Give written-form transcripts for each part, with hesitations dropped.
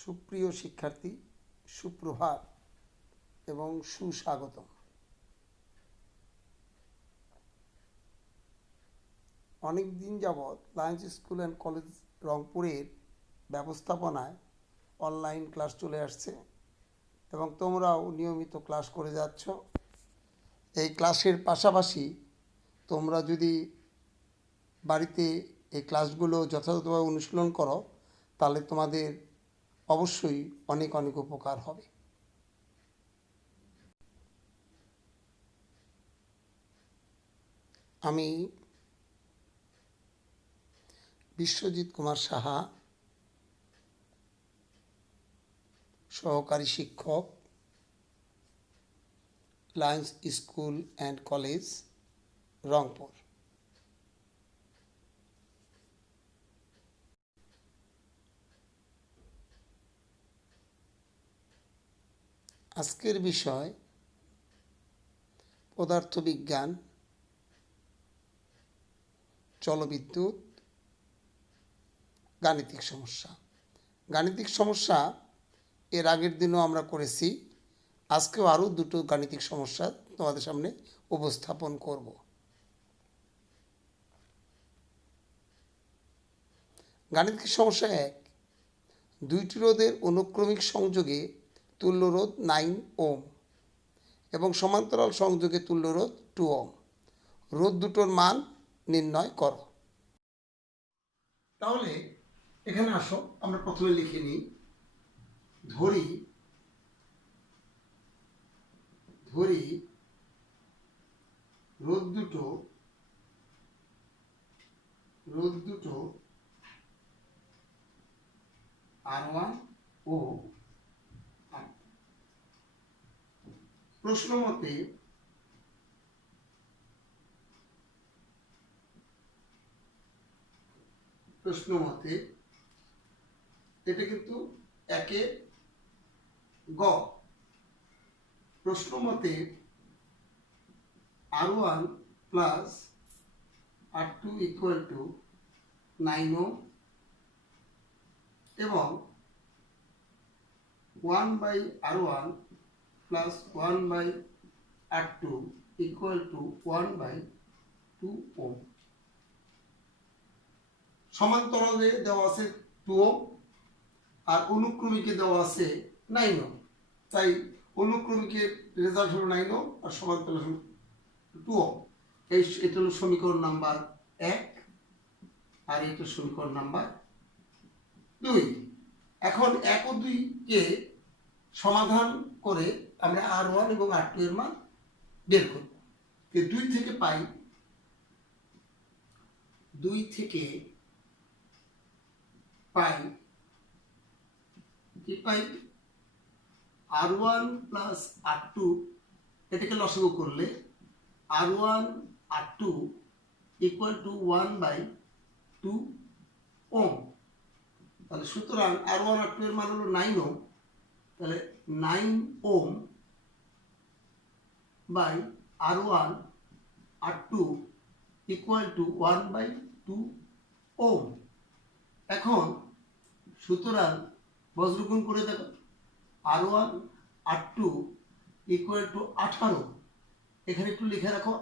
সুপ্রিয় শিক্ষার্থী, সুপ্রভাত এবং সুস্বাগতম। অনেক দিন যাবৎ লায়ন্স স্কুল অ্যান্ড কলেজ রংপুরের ব্যবস্থাপনায় অনলাইন ক্লাস চলে আসছে এবং তোমরাও নিয়মিত ক্লাস করে যাচ্ছ। এই ক্লাসের পাশাপাশি তোমরা যদি বাড়িতে এই ক্লাসগুলো যথাযথভাবে অনুশীলন করো তাহলে তোমাদের অবশ্যই অনেক অনেক উপকার হবে। আমি বিশ্বজিৎ কুমার সাহা, সহকারী শিক্ষক, Lions school and college Rangpur. আজকের বিষয় পদার্থবিজ্ঞান, জলবিদ্যুৎ, গাণিতিক সমস্যা। গাণিতিক সমস্যা এর আগের দিনও আমরা করেছি, আজকেও আরও দুটো গাণিতিক সমস্যা তোমাদের সামনে উপস্থাপন করব। গাণিতিক সমস্যা 1, দুইটি রোধের অনুক্রমিক সংযোগে তুল্য রোধ 9 ওহম এবং সমান্তরাল সংযোগে তুল্য রোধ 2 ওহম। রোধ দুটোর মান নির্ণয় করো। তাহলে এখানে আসো, আমরা প্রথমে লিখে নিই। ধরি রোধ দুটো R1 ও R2। প্রশ্ন মতে এটা কিন্তু একে গ। প্রশ্ন মতে R1 plus R2 equal two 9 ohm এবং 1/R1 plus 1/R2 equal to 1/2 ohm. সমান্তরালে দেওয়া আছে 2 ওহম আর অনুক্রমিকে দেওয়া আছে 9 ওহম। তাই অনুক্রমিকের রেজাল্ট হলো 9 ওহম আর সমান্তরাল হলো 2 ওহম। এটা হলো সমীকরণ নাম্বার 1 আর এটা সমীকরণ নাম্বার 2। এখন 1 ও 2 কে সমাধান করে আমরা R1 এবং R2 এর মান বের করব। 2 থেকে পাই R1 প্লাস R2, এটাকে লসাগু করলে R1 R2 equal to 1/2 ohm. তাহলে সুতরাং R1 R2 এর মান হলো 9 ওহম। তাহলে 9 ohm by R1 R2 equal to 1/2 ohm. এখন সুতরাং বজ্রগুণ করে দেখো, R1 R2 ইকুয়াল টু 18। এখানে একটু লিখে রাখো,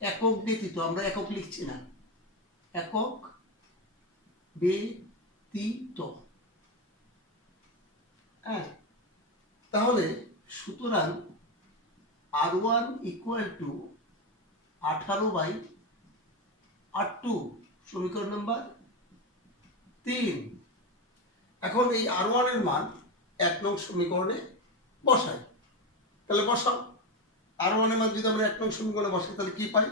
একক ব্যতীত, আমরা একক লিখছি না, একক ব্যতীত। হ্যাঁ, তাহলে সুতরাং R1 ইকুয়াল টু 18/R2, সমীকরণ নাম্বার 3। এখন এই R1 এর মান 1 নং সমীকরণে বসাই। তাহলে বসাও, R1 এর মান যদি আমরা 1 নং সমীকরণে বসাই তাহলে কি পাই?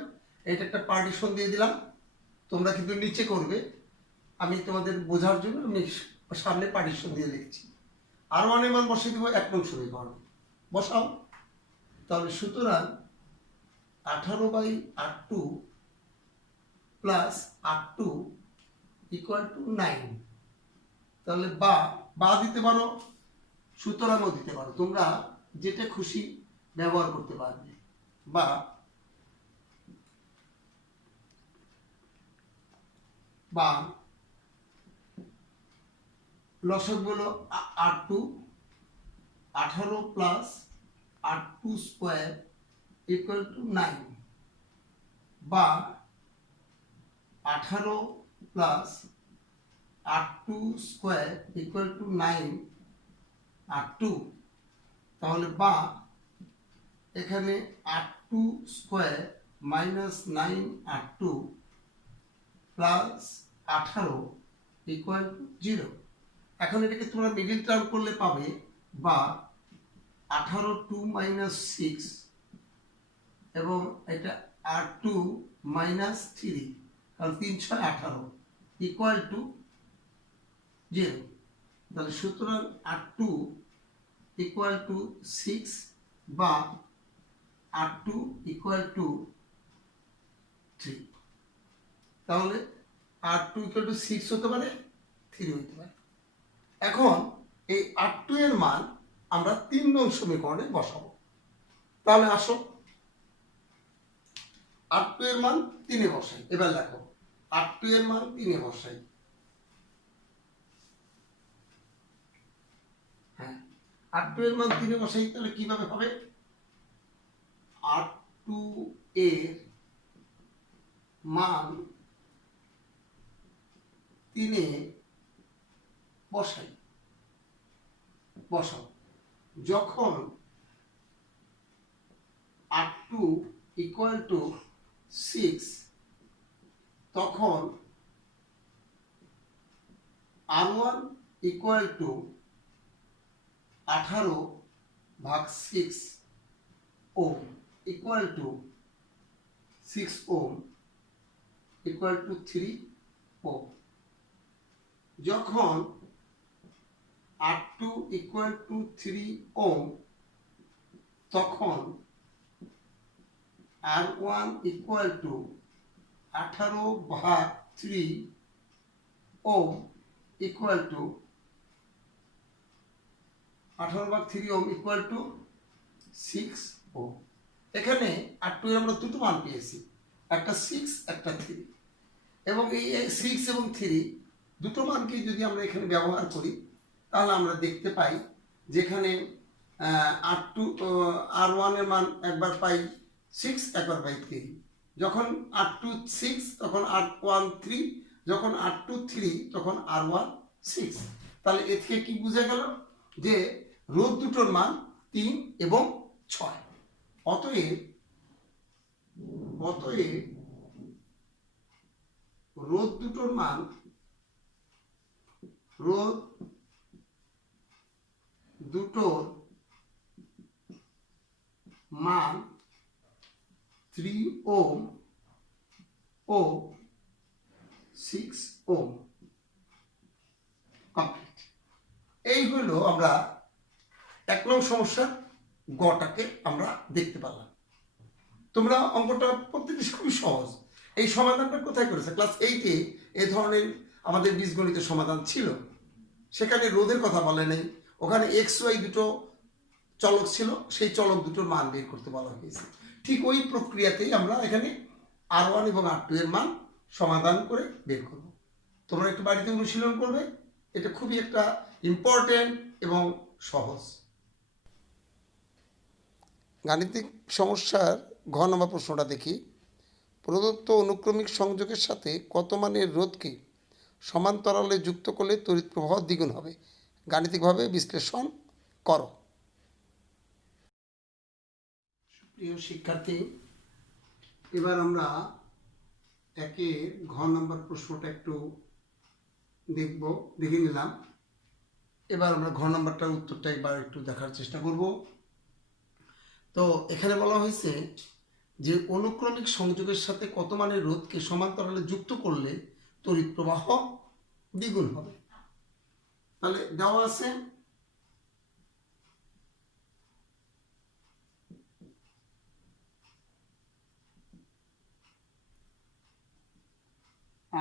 এটা একটা পার্টিশন দিয়ে দিলাম, তোমরা কিন্তু নিচে করবে, আমি তোমাদের বোঝার জন্য আমি সামনে পার্টিশন দিয়ে লিখছি। R1 এর মান বসিয়ে দেবো 1 নং সমীকরণে, বসাও। তাহলে সুতরাং 18/R2 plus R2 equal two 9। তাহলে বা দিতে পারো, সুতরাংও দিতে পারো, তোমরা যেটা খুশি ব্যবহার করতে পারবে। বা লসাগুলো R2 18 plus R2 square equal to 9 বা 18 plus R2 square equal to 9 R2, তাহলে বা এখানে R2 square minus 9 R2 plus 18 equal to 0। এখন এটাকে তোমরা মিডিল টার্ম করলে পাবে বা 18 2 মাইনাস 6 এবং এটা R2 মাইনাস 3, কারণ 3 6 18 ইকুয়াল টু 0। তাহলে সুতরাং R2 ইকুয়াল টু 6 বা R2 ইকুয়াল টু 3। তাহলে R2 ইকুয়াল টু 6 হতে পারে, 3 হতে পারে। এখন এই R2 এর মান আমরা 3 নং সমীকরণে বসাবো। তাহলে আসো R2 এর মান 3 এ বসাই। এবার দেখো R2 এর মান 3 এ বসাই। হ্যাঁ, R2 এর মান 3 এ বসাই, তাহলে কিভাবে হবে? R2 এর মান 3 এ বসাই। বসাও। যখন R2 ইকুয়াল টু 6 তখন R1 ইকুয়াল টু 18 ভাগ 6 ohm equal to 6 ohm equal to 3 ohm. যখন R2 ইকুয়াল টু 3 ওম তখন R1 ইকুয়াল টু 18 ভাগ 3 ওম ইকুয়াল টু 18 ভাগ 3 ওম ইকুয়াল টু 6 ওম। এখানে R2 এর আমরা দুটো মান পেয়েছি, একটা 6 একটা 3, এবং এই 6 এবং 3 দুটো মানকে যদি আমরা এখানে ব্যবহার করি তাহলে আমরা দেখতে পাই যেখানে R1 এর মান একবার পাই 6, একবার পাই 3। যখন R2 6 তখন R1 3, যখন R2 3 তখন R1 6। তাহলে এ থেকে কি বোঝা গেল যে রোধ দুটোর মান 3 এবং 6। অতএব রোধ দুটোর মান মান 3 ওম ও 6 ওম। কমপ্লিট। এই হলো আমরা 1 নং সমস্যার গটাকে আমরা দেখতে পারলাম। তোমরা অঙ্কটা প্রত্যেকটি খুবই সহজ। এই সমাধানটা কোথায় করেছে? ক্লাস 8-এ এই ধরনের আমাদের বীজগণিতের সমাধান ছিল। সেখানে রোধের কথা বলে নেই, ওখানে এক্স ওয়াই দুটো চলক ছিল, সেই চলক দুটোর মান বের করতে বলা হয়েছে। ঠিক ওই প্রক্রিয়াতেই আমরা এখানে R1 এবং R2 এর মান সমাধান করে বের করব। তোমরা একটু বাড়িতে অনুশীলন করবে, এটা খুবই একটা ইম্পর্টেন্ট এবং সহজ। গাণিতিক সমস্যার ঘ নম্বর প্রশ্নটা দেখি। প্রদত্ত অনুক্রমিক সংযোগের সাথে কত মানের রোধকে সমান্তরালে যুক্ত করলে তড়িৎ প্রবাহ দ্বিগুণ হবে? গাণিতিকভাবে বিশ্লেষণ করো। প্রিয় শিক্ষার্থী, এবার আমরা একের ঘ নম্বর প্রশ্নটা একটু দেখে নিলাম। এবার আমরা ঘ নম্বরটার উত্তরটা এবার একটু দেখার চেষ্টা করব। তো এখানে বলা হয়েছে যে অনুক্রমিক সংযোগের সাথে কত মানের রোধকে সমান্তরালে যুক্ত করলে তড়িৎ প্রবাহ দ্বিগুণ হবে। তাহলে দেওয়া আছে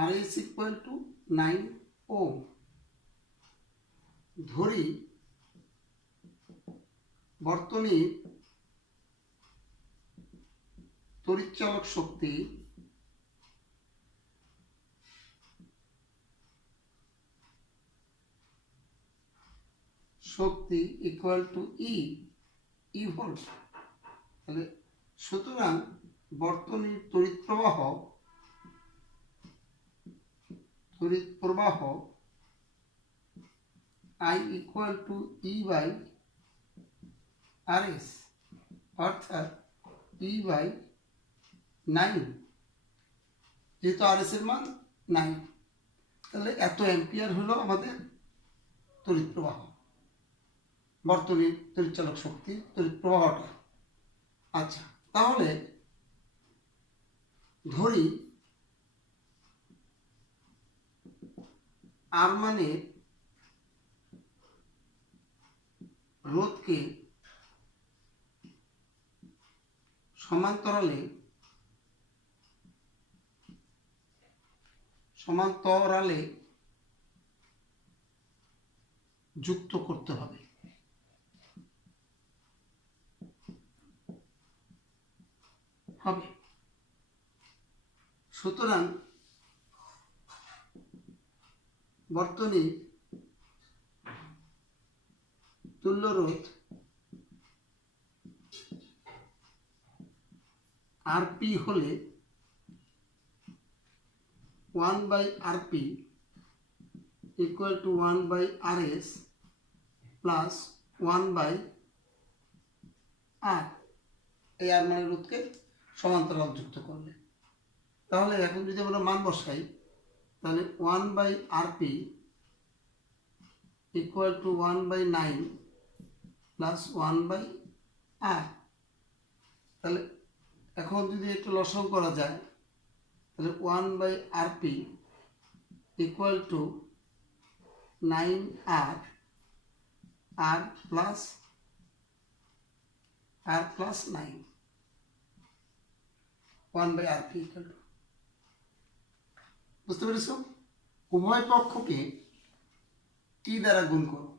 RS ইকুয়াল টু 9 ওম। ধরি বর্তনীর তড়িৎচালক শক্তি শক্তি ইকুয়াল টু ই ভোল্ট। তাহলে সুতরাং বর্তনীর তড়িৎ প্রবাহ I equal to E by R S, অর্থাৎ ই বাই 9, যেহেতু আর এস এর মান 9, তাহলে এত অ্যাম্পিয়ার হলো আমাদের তড়িৎ প্রবাহ, বর্তনীর তড়িৎচালক শক্তির তড়িৎ প্রবাহটা। আচ্ছা, তাহলে ধরি আর মানে রোধকে সমান্তরালে যুক্ত করতে হবে। সুতরাং বর্তনীর তুল্য রোধ আরপি হলে 1/Rp equal to 1/Rs plus 1/R। এই আর মানে রোধকে সমান্তরাল যুক্ত করলে, তাহলে এখন যদি আমরা মান বসাই, তাহলে 1/Rp equal to 1/9 plus 1/R। তাহলে এখন যদি একটু লসাগু করা যায়, তাহলে 1/Rp equal to 9R, R plus 9, 1/Rp equal to, বুঝতে পেরেছ? উভয় পক্ষকে টি দ্বারা গুণ করো।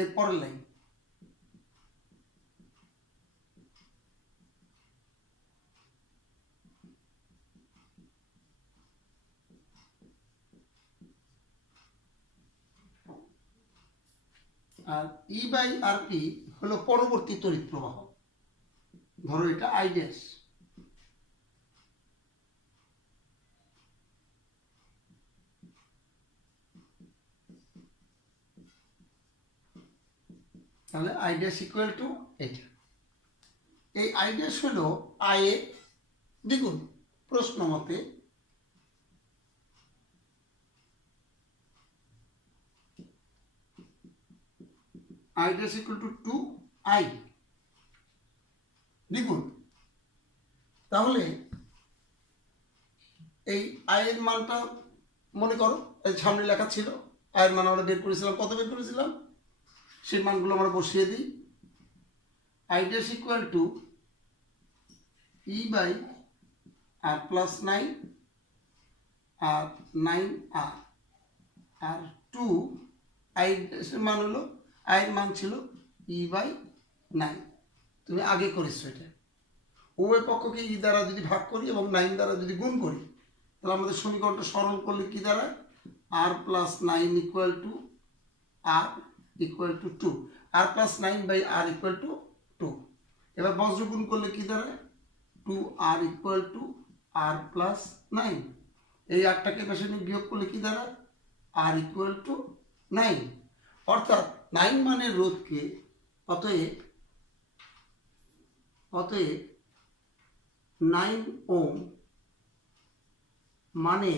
এর পরের লাইন, আর ই বাই আর পি হলো পরবর্তী তড়িৎ প্রবাহ। ধরো এটা আই ড্যাশ, তাহলে আই ড্যাশ ইকুয়াল টু এটা। এই আই ড্যাশ হলো আই এ দ্বিগুণ। প্রশ্ন মতে I dash equal two 2I দ্বিগুণ। তাহলে এই আই এর মানটা মনে করো, এই সামনে লেখা ছিল আই এর মান আমরা বের করেছিলাম। কত বের করেছিলাম? সেই মানগুলো আমরা বসিয়ে দিই। I dash equal to E by R plus 9 R 9R, আর 2 আই ড্যাশের মান হলো, আয়ের মান ছিল ই বাই 9। তুমি আগে করেছো এটা। উভয় পক্ষকে ই দ্বারা যদি ভাগ করি এবং 9 দ্বারা যদি গুণ করি, তাহলে আমাদের সমীকরণটা সরল করলে কি দাঁড়ায়? R plus 9 equal to R equal to 2, R plus 9/R equal to 2। এবার বজ্র গুণ করলে কি দাঁড়ায়? 2R equal to R plus 9। এই আটটাকে পাশে নিয়ে বিয়োগ করলে কি দাঁড়ায়? আর ইকুয়াল টু 9। অর্থাৎ 9 মানের রোধকে অতএব 9 ওম মানে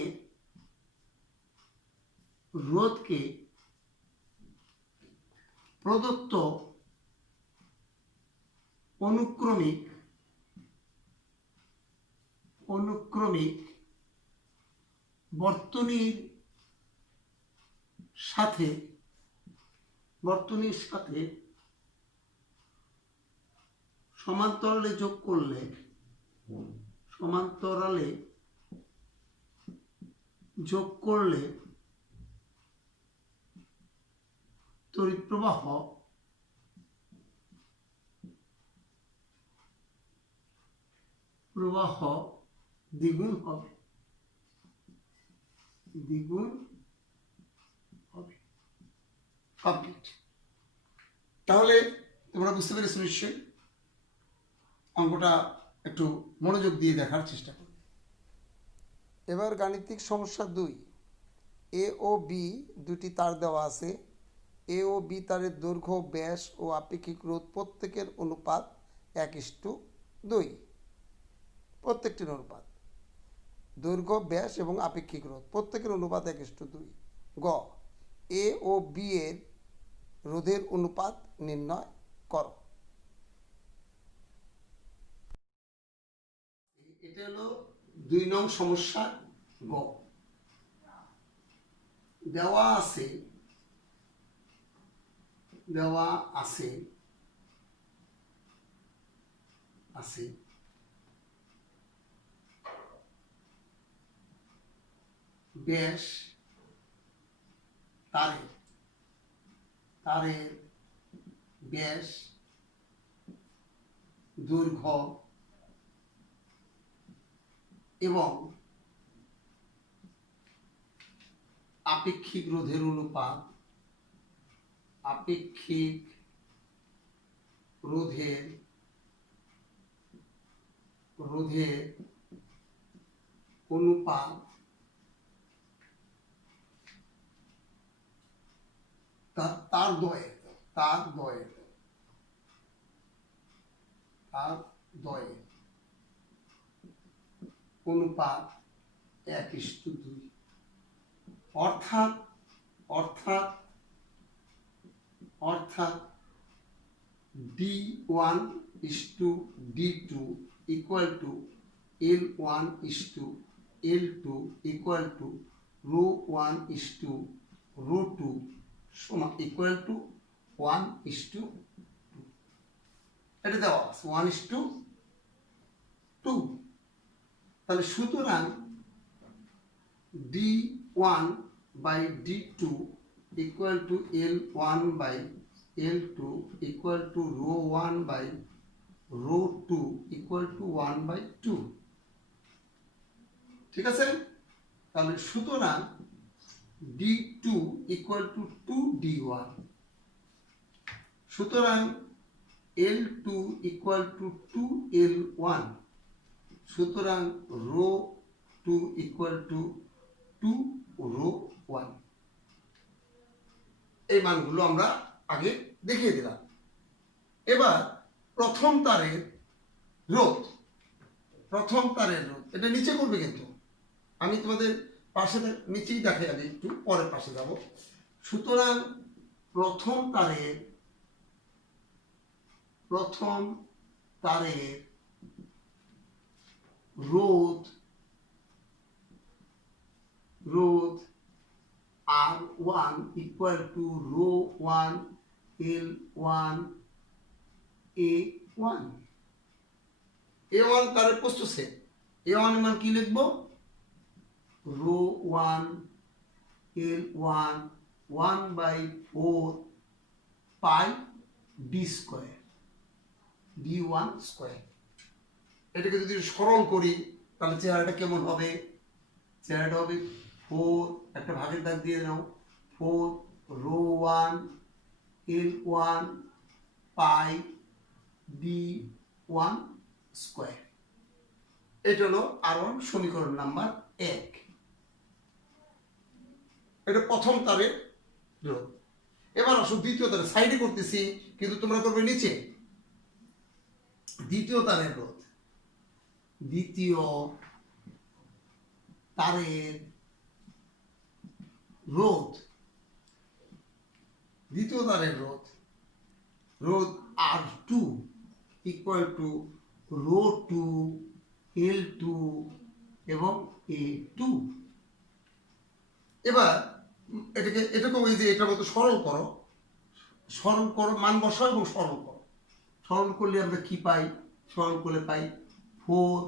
রোধকে প্রদত্ত অনুক্রমিক বর্তনীর সাথে সমান্তরালে যোগ করলে তড়িৎ প্রবাহ দ্বিগুণ হবে। কমপ্লিট। তাহলে তোমরা বুঝতে পেরেছো নিশ্চয়ই। অঙ্কটা একটু মনোযোগ দিয়ে দেখার চেষ্টা করবে। এবার গাণিতিক সমস্যা 2। এ ও বি দুটি তার দেওয়া আছে। এ ও বি তারের দৈর্ঘ্য, ব্যাস ও আপেক্ষিক রোধ প্রত্যেকের অনুপাত 1:2। প্রত্যেকটির অনুপাত, দৈর্ঘ্য, ব্যাস এবং আপেক্ষিক রোধ প্রত্যেকের অনুপাত 1:2। গ, এ ও বি এর রোধের অনুপাত নির্ণয় করো। এটা হলো 2 নং সমস্যা গ। দেওয়া আছে ব্যাস তারের ব্যাস, দৈর্ঘ্য এবং আপেক্ষিক রোধের অনুপাত, আপেক্ষিক রোধের অনুপাত তার দ্বয়ের অনুপাত 1:2। অর্থাৎ D1:D2 equal to L1:L2 equal to ρ1:ρ2 সমান equal to 1:2। এটা দেওয়া আছে 1:2। তাহলে সুতরাং D1/D2 equal to L1/L2 equal to ρ1/ρ2 equal to 1/2। ঠিক আছে? তাহলে সুতরাং D2 equal to 2D1। সুতরাং L2 equal to 2L1। সুতরাং ρ2 equal to 2ρ1। এই মানগুলো আমরা আগে দেখিয়ে দিলাম। এবার প্রথম তারের রোধ, এটা নিচে করবে, কিন্তু আমি তোমাদের পাশে নিচেই দেখাই, আগে একটু পরের পাশে যাব। সুতরাং প্রথম তারের রোধ R1 equal to ρ1 L1 A1। A1 তারের প্রস্থ সেট। A1 এর মান কি লিখব? ρ1 L1 1/4 পাই D1 স্কয়ার। এটাকে যদি সরল করি তাহলে চেহারাটা কেমন হবে? চেহারাটা হবে 4, একটা ভাগের দাগ দিয়ে নাও, 4 ρ1 L1 পাই D1 স্কয়ার। এটা হলো R1 সমীকরণ নাম্বার 1। এটা প্রথম তারের রোধ। এবার আসো দ্বিতীয় তারের, সাইডে করতেছি কিন্তু তোমরা করবে নিচে। দ্বিতীয় তারের রোধ, দ্বিতীয় তারের রোধ R2 equal to ρ2 L2 এবং A2। এবার এটাকে ওই যে এটার মতো সরল করো, মান বসাও এবং সরল করো। সরল করলে আমরা কি পাই? সরল করলে পাই 4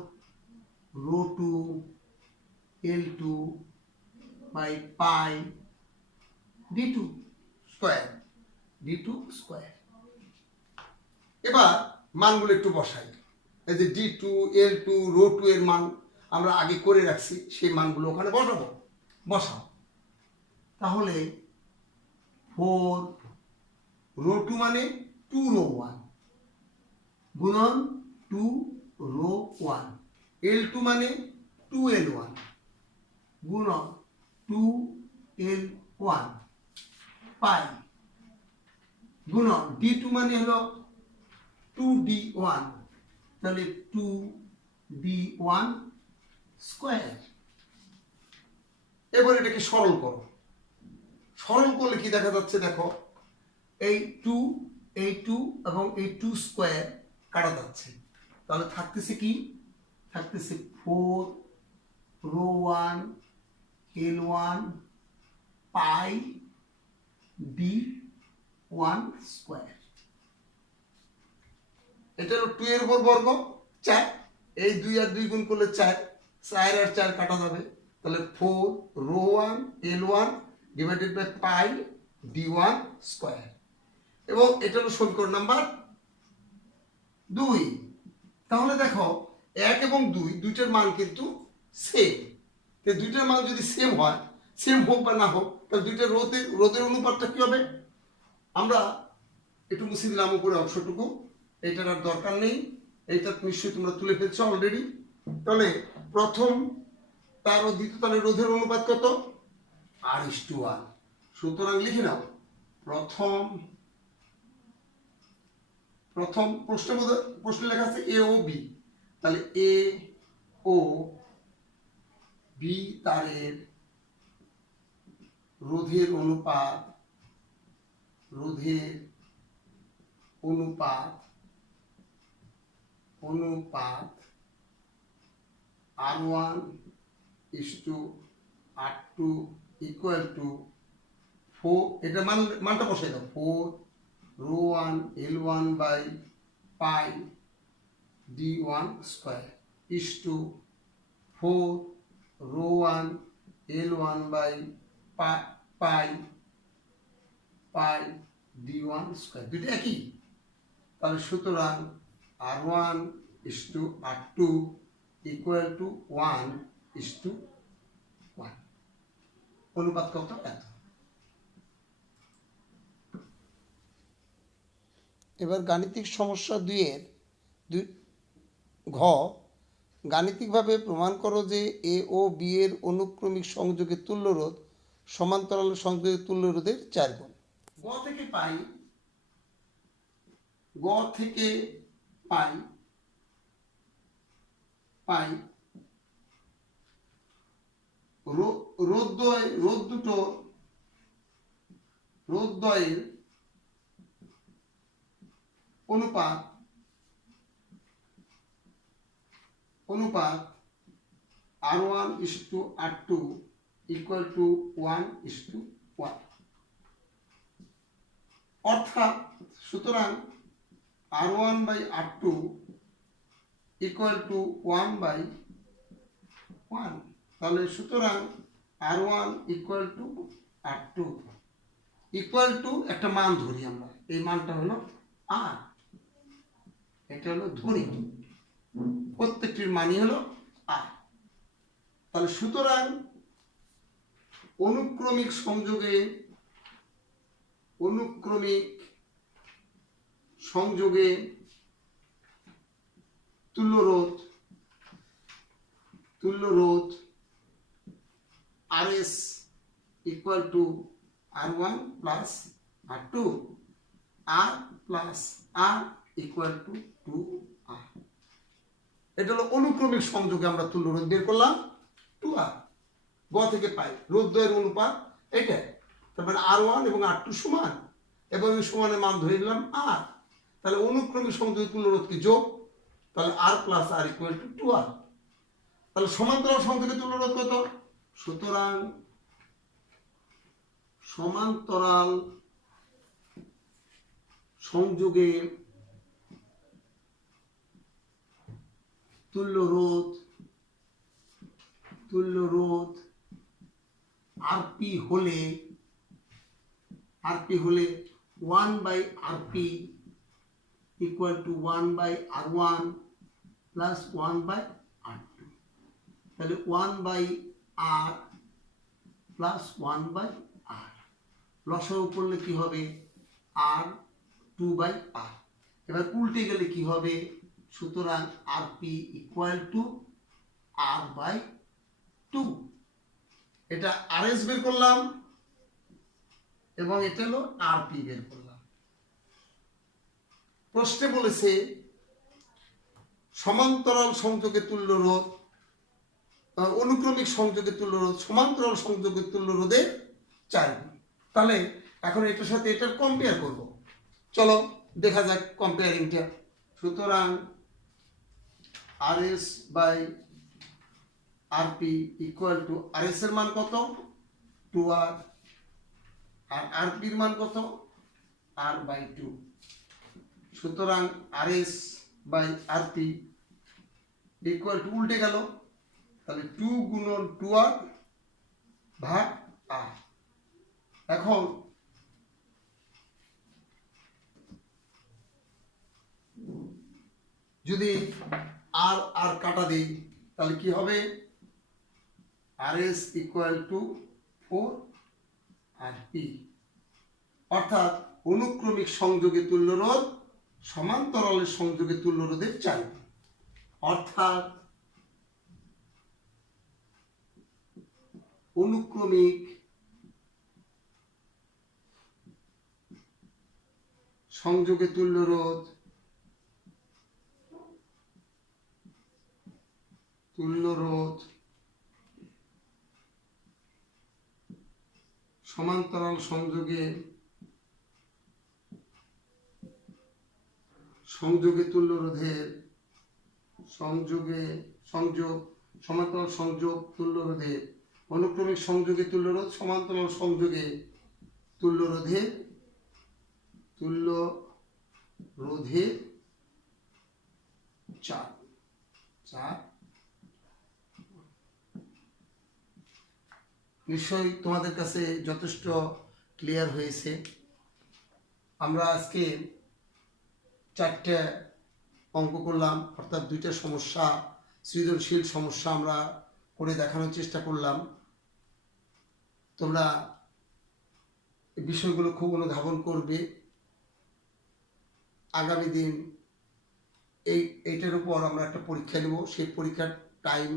ρ2 L2 by pi D2 square. এবার মানগুলো একটু বসাই। এই যে D2 L2 ρ2 এর মান আমরা আগে করে রাখছি, সেই মানগুলো ওখানে বসাও। তাহলে 4 রো 2 মানে 2 রো 1 গুণন 2 রো 1, L2 মানে 2L1 গুণন 2L1 পাই গুণন D2 মানে হলো 2D1, তাহলে 2D1 স্কয়ার। এবার এটাকে সরল করো, সরল করলে কি দেখা যাচ্ছে দেখো, এই 2 এবং এই 2 স্কয়ার কাটা যাচ্ছে, তাহলে থাকতেছে কি, থাকতেছে 4 রো 1 L1 পাই D1 স্কয়ার। এটা হলো 2 এর উপর বর্গ 4, এই 2 আর 2 গুণ করলে 4, 4 আর 4 কাটা যাবে, তাহলে 4 rho 1 L1 divided by pi D1 square. এবং এটা হলো সমীকরণ নাম্বার 2। তাহলে দেখো 1 এবং 2 দুইটার মান কিন্তু সেম, তো দুইটার মান যদি সেম হয়, সেম হোক বা না হোক, তাহলে দুইটার রোধের অনুপাতটা কি হবে, আমরা একটু মুছে দিলাম উপরে অংশটুকু, এইটার আর দরকার নেই, এইটা নিশ্চয়ই তোমরা তুলে ফেলছো অলরেডি। তাহলে প্রথম তার ও দ্বিতীয় তারের রোধের অনুপাত কত, R:1। সুতরাং লিখে নাও, প্রথম প্রশ্নে লেখা আছে এ ও বি, তাহলে এ ও বি তারের রোধের অনুপাত R1:R2 ইকুয়াল টু 4, এটা মানটা বসাই দাও, 4 rho 1 L1 by pi D1 square is to 4 rho 1 L1 by pi D1 square, দুটো একই। তাহলে সুতরাং R1:R2 ইকুয়াল টু 1:1, অনুপাত কত, এত। এবার গাণিতিক সমস্যা 2 ঘ, গাণিতিকভাবে প্রমাণ করো যে এ ও বি এর অনুক্রমিক সংযোগের তুল্য রোধ সমান্তরাল সংযোগের তুল্য রোধের 4 গুণ। গ থেকে পাই রোধ দ্বয়ের অনুপাত R1:R2 ইকুয়াল টু 1:1, অর্থাৎ সুতরাং R1/R2 ইকুয়াল টু 1/1, তাহলে সুতরাং R1 equal to R2 equal two একটা মান ধরি আমরা, এই মানটা হলো R, এটা হলো ধরি, প্রত্যেকটির মানই হলো R। তাহলে সুতরাং অনুক্রমিক সংযোগে তুল্য রোধ RS equal to R1 plus R2, R plus R equal to 2R। এটা হলো অনুক্রমিক সংযোগে আমরা তুল্য রোধ বের করলাম 2R। গ থেকে পাই রোধ দ্বয়ের অনুপাত এটা, তারপরে R1 এবং R2 সমান, এবং সমানের মান ধরে নিলাম R, তাহলে অনুক্রমিক সংযোগে তুল্য রোধ কি যোগ, তাহলে R plus R equal to 2R। তাহলে সমান্তরাল সংযোগে তুল্য রোধ কত, সুতরাং সমান্তরাল সংযোগে তুল্য রোধ RP হলে 1/RP equal to 1/R1 plus 1/R2, তাহলে 1/R প্লাস 1/R, লসাগু করলে কি হবে, R 2/r। এবার উল্টে গেলে কি হবে, সুতরাং rp ইকুয়াল টু r/2। এটা rs বের করলাম এবং এটা হলো rp বের করলাম। প্রশ্নে বলেছে সমান্তরাল সংযোগের তুল্য রোধ, অনুক্রমিক সংযোগের তুল্য রোধ সমান্তরাল সংযোগের তুল্য রোধের 4 গুণ। তাহলে এখন এটার সাথে এটার কম্পেয়ার করব, চলো দেখা যাক কম্পেয়ারিংটা। সুতরাং rs by rp equal to rs এর মান কত 2r আর rp এর মান কত r/2। সুতরাং rs by rp equal to উল্টে গেল, তাহলে 2 গুণন 2r ভাগ r। এখন যদি আর আর কাটা দিই তাহলে কি হবে, rs ইকুয়াল টু 4 rp, অর্থাৎ অনুক্রমিক সংযোগে তুল্য রোধ সমান্তরালের সংযোগে তুল্য রোধের 4 গুণ। অর্থাৎ অনুক্রমিক সংযোগে তুল্য রোধ সমান্তরাল সংযোগে তুল্য রোধের সমান্তরাল সংযোগ তুল্য রোধের অনুক্রমিক সংযোগে তুল্য রোধ সমান্তরাল সংযোগে তুল্য রোধের 4। নিশ্চয়ই তোমাদের কাছে যথেষ্ট ক্লিয়ার হয়েছে। আমরা আজকে 4টে অঙ্ক করলাম, অর্থাৎ 2টা সমস্যা, সৃজনশীল সমস্যা আমরা করে দেখানোর চেষ্টা করলাম। তোমরা এই বিষয়গুলো খুব অনুধাবন করবে। আগামী দিন এইটার উপর আমরা একটা পরীক্ষা নেব, সেই পরীক্ষার টাইম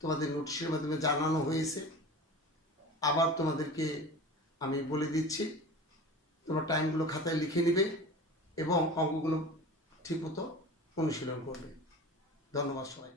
তোমাদের নোটিশের মাধ্যমে জানানো হয়েছে। আবার তোমাদেরকে আমি বলে দিচ্ছি, তোমরা টাইমগুলো খাতায় লিখে নিবে এবং অঙ্কগুলো ঠিকমতো অনুশীলন করবে। ধন্যবাদ সবাই।